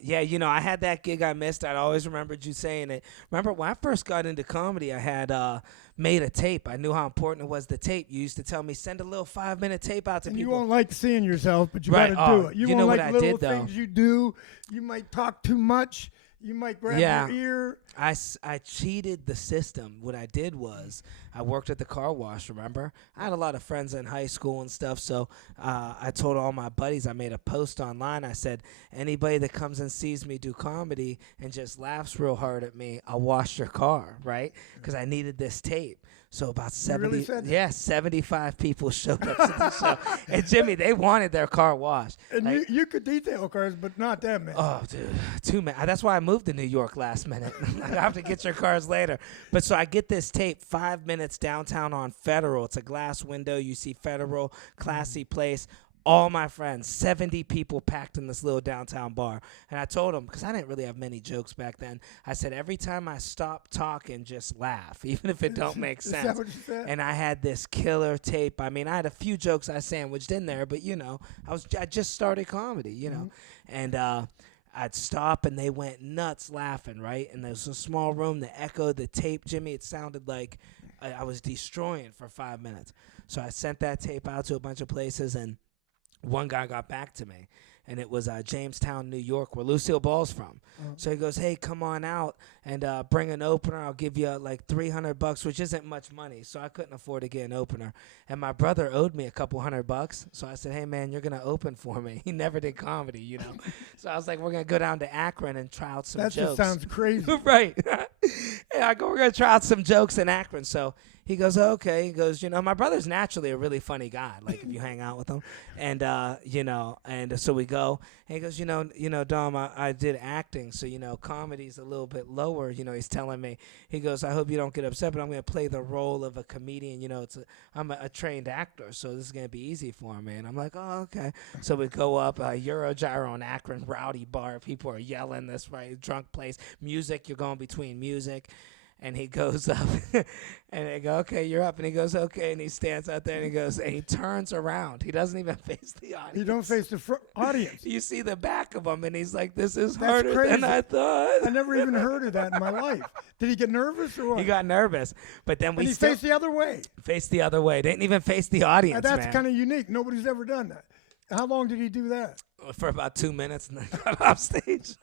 Yeah, you know, I had that gig I missed. I always remembered you saying it. Remember when I first got into comedy, I had made a tape. I knew how important it was, the tape. You used to tell me, send a little 5-minute tape out to and people. you won't like seeing yourself, but you Right. got to do it. You You won't know like what I little did, though? things you do. You might talk too much. You might grab your ear. I cheated the system. What I did was I worked at the car wash, remember? I had a lot of friends in high school and stuff, so I told all my buddies, I made a post online. I said, anybody that comes and sees me do comedy and just laughs real hard at me, I'll wash your car, right? Because I needed this tape. So about 75 people showed up to the show. And Jimmy, they wanted their car washed. And like, you could detail cars, but not that many. Oh, dude, too many. That's why I moved to New York last minute. I have to get your cars later. But so I get this tape, 5 minutes downtown on Federal. It's a glass window. You see Federal, classy place. All my friends, 70 people packed in this little downtown bar. And I told them, because I didn't really have many jokes back then, I said, every time I stop talking, just laugh, even if it don't make sense. Is that what you said? And I had this killer tape. I mean, I had a few jokes I sandwiched in there, but, you know, I just started comedy, you know. And I'd stop, and they went nuts laughing, right? And there was a small room that echoed the tape. Jimmy, it sounded like I was destroying for 5 minutes. So I sent that tape out to a bunch of places, and one guy got back to me, and it was Jamestown, New York, where Lucille Ball's from. So he goes, hey, come on out and bring an opener. I'll give you like $300, which isn't much money, so I couldn't afford to get an opener. And my brother owed me a couple $100, so I said, hey, man, you're going to open for me. He never did comedy, you know. So I was like, we're going to go down to Akron and try out some jokes. That just sounds crazy. Right. And I go, we're going to try out some jokes in Akron. So he goes, okay. He goes, you know, my brother's naturally a really funny guy, like if you hang out with him. And, you know, and so we go. And he goes, you know, Dom, I did acting, so, you know, comedy's a little bit lower. You know, he's telling me. He goes, I hope you don't get upset, but I'm going to play the role of a comedian. You know, I'm a trained actor, so this is going to be easy for me. And I'm like, oh, okay. So we go up, Eurogyro in Akron, rowdy bar. People are yelling this, right, drunk place. Music, you're going between music. And he goes up, and they go, okay, you're up. And he goes, okay. And he stands out there, and he goes, and he turns around. He doesn't even face the audience. You don't face the audience. You see the back of him, and he's like, this is That's harder crazy. than I thought. I never even heard of that in my life. Did he get nervous or what? He got nervous. But then and he faced the other way. Faced the other way. Didn't even face the audience, That's kind of unique. Nobody's ever done that. How long did he do that? For about 2 minutes, and then got off stage.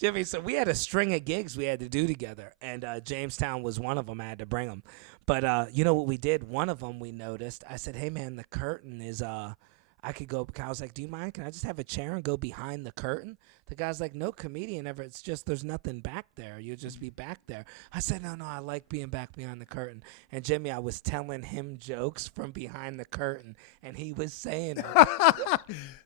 Jimmy, so we had a string of gigs we had to do together, and Jamestown was one of them. I had to bring them. But you know what we did? One of them we noticed. I said, hey, man, the curtain is I could go. I was like, do you mind? Can I just have a chair and go behind the curtain? The guy's like, no comedian ever. It's just there's nothing back there. You'll just be back there. I said, no, I like being back behind the curtain. And Jimmy, I was telling him jokes from behind the curtain, and he was saying it.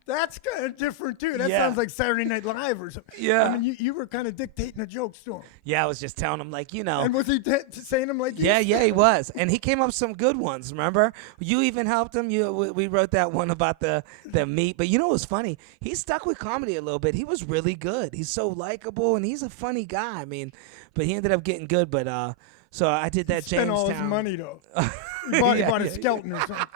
That's kind of different, too. That sounds like Saturday Night Live or something. Yeah. I mean, you were kind of dictating the jokes to him. Yeah, I was just telling him, like, you know. And was he saying them like Yeah, he was. And he came up with some good ones, remember? You even helped him. We wrote that one about the meat. But you know what was funny? He stuck with comedy a little bit. He was really good. He's so likable, and he's a funny guy. I mean, but he ended up getting good. But so I did that Spent Jamestown. all his money, though. He bought a skeleton or something.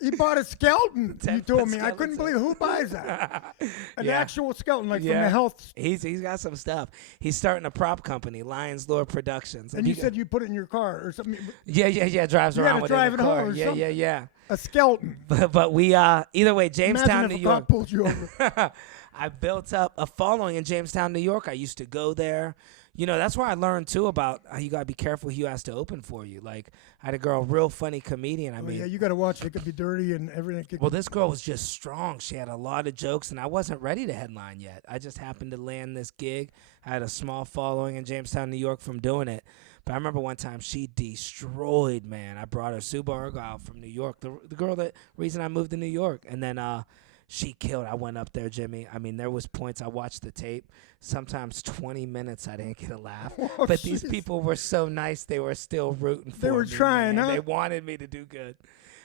He bought a skeleton. You told me. I couldn't believe who buys that. An actual skeleton, like from the health. He's got some stuff. He's starting a prop company, Lions Lore Productions. And you said you put it in your car or something. Yeah. Drives around with it in the car. Yeah. A skeleton. But we either way, Jamestown, New York. Cop pulled you over. I built up a following in Jamestown, New York. I used to go there. You know, that's where I learned, too, about how you got to be careful who you ask to open for you. Like, I had a girl, real funny comedian. I mean, yeah, you got to watch. It could be dirty and everything. Well, this girl was just strong. She had a lot of jokes, and I wasn't ready to headline yet. I just happened to land this gig. I had a small following in Jamestown, New York from doing it. But I remember one time she destroyed, man. I brought her, Sue Bargot from New York, the girl reason I moved to New York. And then she killed. I went up there, Jimmy. I mean, there was points I watched the tape. Sometimes 20 minutes I didn't get a laugh. Oh, but these people were so nice. They were still rooting for me. They were trying, man. huh? They wanted me to do good.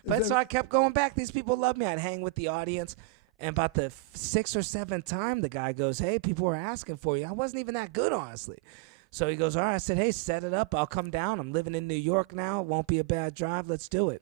But so I kept going back. These people loved me. I'd hang with the audience. And about the 6th or 7th time, the guy goes, hey, people were asking for you. I wasn't even that good, honestly. So he goes, all right. I said, hey, set it up. I'll come down. I'm living in New York now. It won't be a bad drive. Let's do it.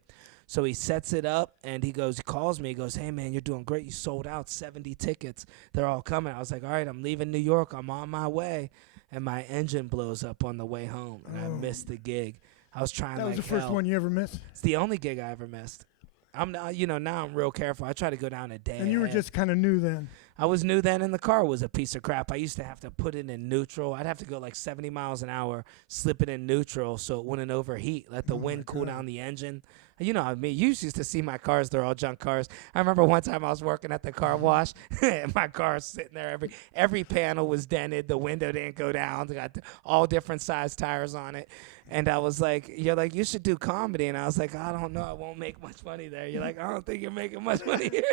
So he sets it up, and he calls me. He goes, hey, man, you're doing great. You sold out 70 tickets. They're all coming. I was like, all right, I'm leaving New York. I'm on my way. And my engine blows up on the way home, and I missed the gig. I was trying That was like the first hell. one you ever missed? It's the only gig I ever missed. I'm not, now I'm real careful. I try to go down a day. And you were just kind of new then. I was new then, and the car was a piece of crap. I used to have to put it in neutral. I'd have to go like 70 miles an hour, slip it in neutral so it wouldn't overheat, let the wind cool down the engine. You know, you used to see my cars. They're all junk cars. I remember one time I was working at the car wash, and my car's sitting there. Every panel was dented. The window didn't go down. They got all different size tires on it. And I was like, you're like, you should do comedy. And I was like, I don't know. I won't make much money there. You're like, I don't think you're making much money here.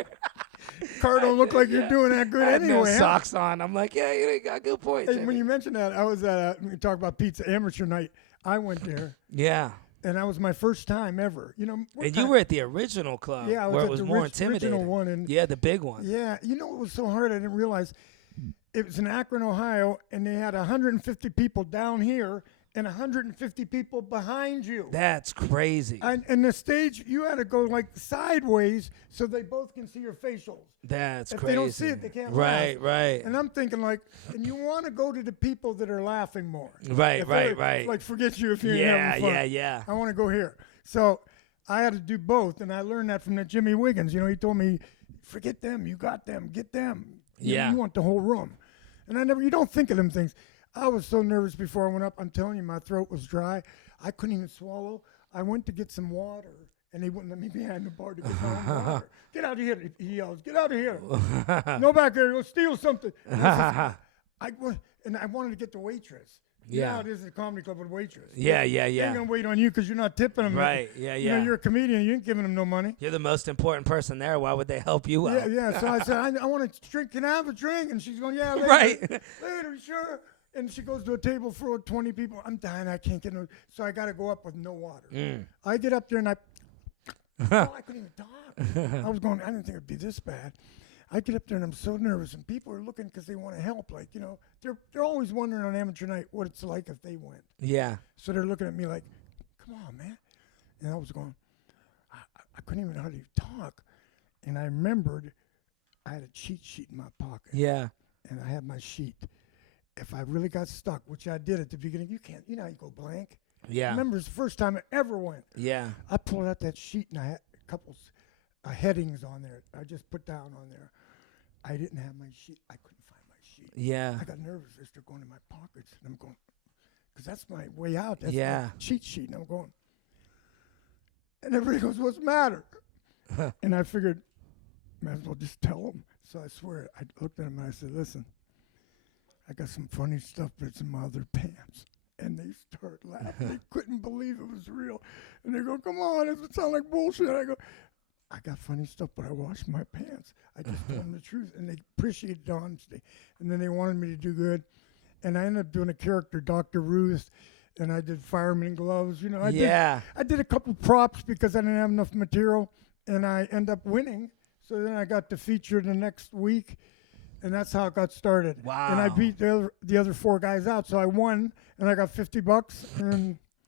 Car don't look like you're doing that good I had anyway. no socks on. I'm like, yeah, you got good points. Hey, when you mentioned that, I was we talk about Pizza Amateur Night. I went there. Yeah. And that was my first time ever. And you were at the original club, yeah, I was where at it was the more intimidating. original one, and yeah, the big one. yeah, it was so hard. I didn't realize it was in Akron, Ohio, and they had 150 people down here and 150 people behind you. That's crazy. And the stage, you had to go like sideways so they both can see your facials. That's if crazy. they don't see it, they can't Right, laugh. right. And I'm thinking like, and you want to go to the people that are laughing more. Right, right. Like forget you if you're Yeah, having fun. yeah. I want to go here. So I had to do both, and I learned that from the Jimmy Wiggins. He told me, forget them, you got them, get them. Yeah. You want the whole room. And you don't think of them things. I was so nervous before I went up. I'm telling you, my throat was dry. I couldn't even swallow. I went to get some water, and they wouldn't let me behind the bar to get my own water. Get out of here, he yells. Get out of here. No back here. You'll steal something. I wanted to get the waitress. Yeah. This is a comedy club with a waitress. Yeah. They're going to wait on you because you're not tipping them. Right, yeah. You're a comedian. You ain't giving them no money. You're the most important person there. Why would they help you out? Yeah. So I said, I want to drink. Can I have a drink? And she's going, yeah, later. Right. Later, sure. And she goes to a table full of 20 people. I'm dying. I can't get no. So I got to go up with no water. I get up there and I couldn't even talk. I was going, I didn't think it'd be this bad. I get up there and I'm so nervous, and people are looking because they want to help. Like, they're always wondering on amateur night what it's like if they went. Yeah. So they're looking at me like, come on, man. And I was going, I couldn't even hardly talk. And I remembered I had a cheat sheet in my pocket. Yeah. And I had my sheet. If I really got stuck, which I did at the beginning, you can't, how you go blank? Yeah. I remember it's the first time I ever went. Yeah. I pulled out that sheet and I had a couple headings on there. I just put down on there. I didn't have my sheet. I couldn't find my sheet. Yeah. I got nervous. They started going in my pockets. And I'm going, because that's my way out. That's Yeah. my cheat sheet. And I'm going. And everybody goes, what's the matter? And I figured, might as well just tell them. So I swear, I looked at them and I said, listen, I got some funny stuff, but it's in my other pants. And they start laughing. They couldn't believe it was real. And they go, come on, it sounds like bullshit. I go, I got funny stuff, but I washed my pants. I just told them the truth. And they appreciated the honesty. And then they wanted me to do good. And I ended up doing a character, Dr. Ruth, and I did fireman gloves. I did a couple props because I didn't have enough material, and I ended up winning. So then I got to feature the next week. And that's how it got started. Wow. And I beat the other four guys out. So I won, and I got $50.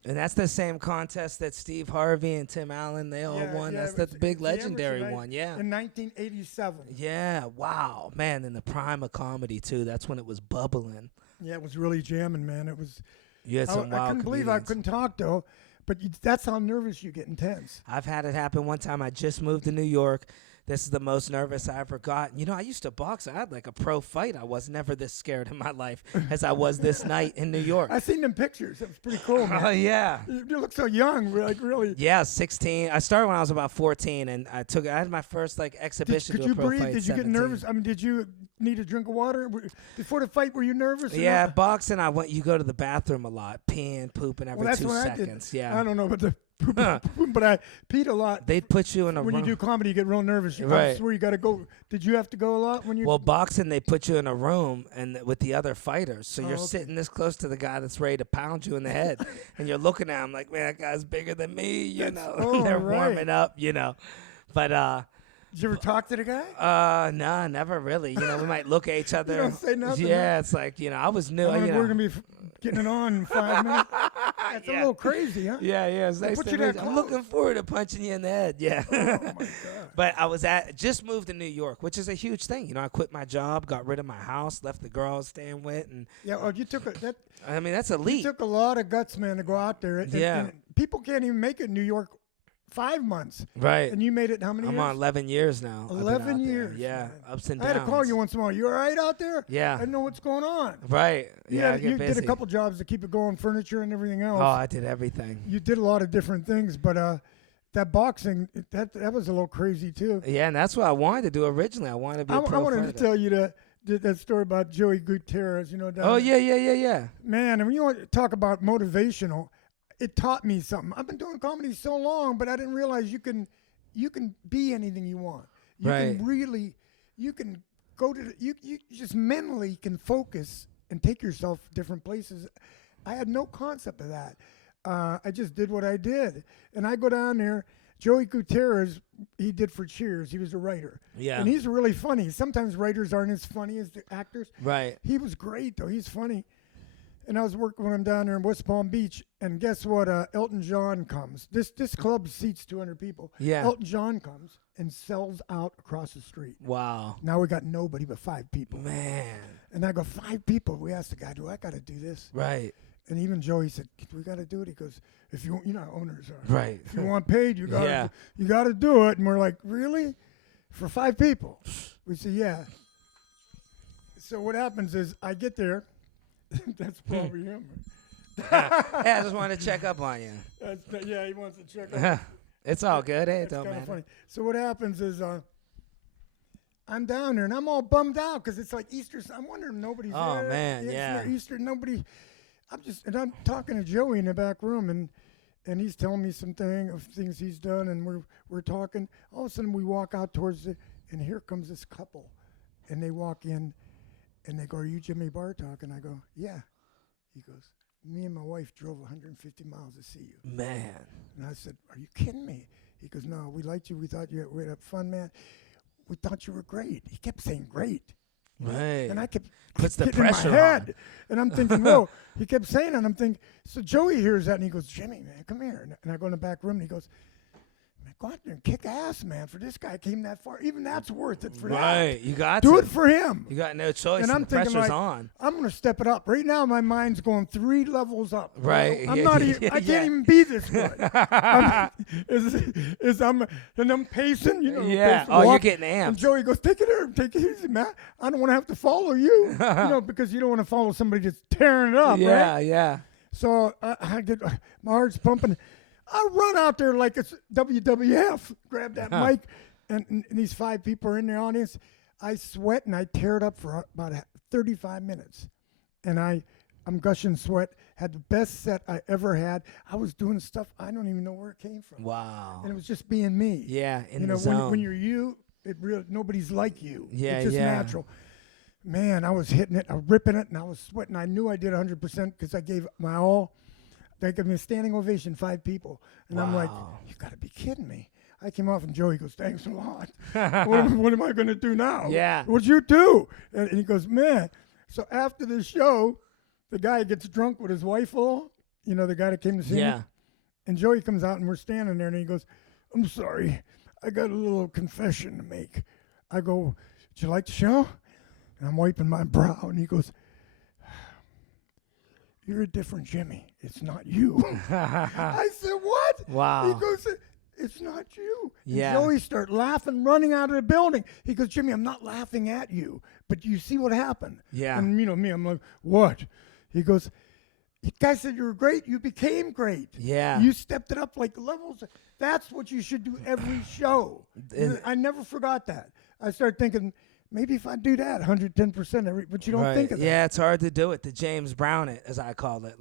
And that's the same contest that Steve Harvey and Tim Allen, they all won. That's the big legendary one, yeah. In 1987. Yeah, wow. Man, in the prime of comedy, too. That's when it was bubbling. Yeah, it was really jamming, man. It was. You had some wild I couldn't believe I couldn't talk, though. But that's how nervous you get intense. I've had it happen one time. I just moved to New York. This is the most nervous I ever got. I used to box. I had like a pro fight. I was never this scared in my life as I was this night in New York. I seen them pictures. It was pretty cool, man. Oh, yeah. You look so young, like really. Yeah, 16. I started when I was about 14, and I had my first exhibition to a pro fight. Did you get nervous? I mean, did you need a drink of water before the fight? Were you nervous? Yeah, boxing. You go to the bathroom a lot, peeing, pooping every 2 seconds. Yeah. I don't know about the pooping, but I peed a lot. They'd put you in a room. When you do comedy, you get real nervous. Right. I swear you got to go. Did you have to go a lot when you? Well, boxing, they put you in a room and with the other fighters, so you're sitting this close to the guy that's ready to pound you in the head, and you're looking at him like, man, that guy's bigger than me. They're warming up. But. Did you ever talk to the guy? No, never really. We might look at each other. You don't say nothing. Yeah, it's like, I was new. We're going to be getting it on in 5 minutes. It's a little crazy, huh? Yeah, yeah. It's nice put to you meet that you. I'm close. looking forward to punching you in the head. Yeah. Oh my God. But I was just moved to New York, which is a huge thing. You know, I quit my job, got rid of my house, left the girl I was staying with, and Yeah. Oh, you took I mean that's You elite. took a lot of guts, man, to go out there. Yeah. And people can't even make it in New York 5 months. Right. And you made it how many I'm years? on 11 years now. I've been 11 out there. years, Yeah, man. ups and I downs. had to call you once in a while. You all right out there? Yeah. I didn't know what's going on. Right. Yeah, I get you busy. did a couple jobs to keep it going, furniture and everything else. Oh, I did everything. You did a lot of different things, but that boxing, that was a little crazy too. Yeah, and that's what I wanted to do originally. I wanted to be a pro I wanted to fighter. tell you that story about Joey Gutierrez. You know. Oh yeah. Man, and when you want to talk about motivational, it taught me something. I've been doing comedy so long, but I didn't realize you can be anything you want. You Right. can really, you can go to, you just mentally can focus and take yourself different places. I had no concept of that. I just did what I did. And I go down there. Joey Gutierrez, he did for Cheers. He was a writer. Yeah. And he's really funny. Sometimes writers aren't as funny as the actors. Right. He was great, though. He's funny. And I was working with him down there in West Palm Beach. And guess what? Elton John comes. This club seats 200 people. Yeah. Elton John comes and sells out across the street. Wow. Now we got nobody but 5 people. Man. And I go, 5 people? We asked the guy, do I got to do this? Right. And even Joey said, we got to do it. He goes, if you know how owners are. Right. If you want paid, you got Yeah. you got to do it. And we're like, really? For 5 people? We said, yeah. So what happens is I get there. That's probably him. Yeah, I just wanted to check up on you. Yeah, he wants to check out. It's all good. Hey, it That's don't kind of matter. funny. So what happens is I'm down there and I'm all bummed out because it's like Easter. I'm wondering if nobody's Oh, there. man, It's yeah. Easter. Nobody. I'm talking to Joey in the back room and he's telling me some things he's done and we're talking. All of a sudden we walk out towards and here comes this couple, and they walk in and they go, "Are you Jimmy Bartok?" And I go, "Yeah." He goes, "Me and my wife drove 150 miles to see you." Man. And I said, "Are you kidding me?" He goes, "No, we liked you. We thought you had fun, man. We thought you were great." He kept saying great. Right. And I kept Puts the getting in my pressure head. on. And I'm thinking, whoa. He kept saying it. And I'm thinking, so Joey hears that and he goes, "Jimmy, man, come here." And I go in the back room and he goes, "Man, go out there and kick ass, man. For this guy came that far. Even that's worth it for that. Right. You got Do to. it for him." You got no choice. And I'm the thinking, pressure's like, on. I'm going to step it up. Right now, my mind's going 3 levels up. Right. I'm Yeah, not yeah, even, I yeah. can't even be this good. I'm pacing, you know. Yeah. pacing, Oh, you're walk. getting And amped. Joey goes, "Take it easy, man. I don't want to have to follow you." Because you don't want to follow somebody just tearing it up, Yeah, right? yeah. So I get, my heart's pumping. I run out there like it's WWF, grab that mic, and these 5 people are in the audience. I sweat and I tear it up for about 35 minutes. And I'm gushing sweat. Had the best set I ever had. I was doing stuff I don't even know where it came from. Wow. And it was just being me. Yeah, in you know, the zone. when you're you, nobody's like you. Yeah, it's just yeah. natural. Man, I was hitting it, I was ripping it, and I was sweating. I knew I did 100% because I gave my all. They gave me a standing ovation, 5 people. And I'm like, Wow. you got to be kidding me. I came off and Joey goes, "Thanks a lot. what am I going to do now?" Yeah. What'd you do? And he goes, "Man." So after the show, the guy gets drunk with his wife all, the guy that came to see me. Yeah. And Joey comes out and we're standing there and he goes, "I'm sorry. I got a little confession to make." I go, "Did you like the show?" And I'm wiping my brow and he goes, "You're a different Jimmy. It's not you." I said, "What?" Wow. He goes, "It's not you." Yeah. And Joey started laughing, running out of the building. He goes, "Jimmy, I'm not laughing at you, but you see what happened." Yeah. And me, I'm like, "What?" He goes, "The guy said you were great. You became great. Yeah. You stepped it up like levels. That's what you should do every show." And- I never forgot that. I started thinking, maybe if I do that, 110% but you don't Right. think of that. Yeah, it's hard to do it, to James Brown it, as I call it.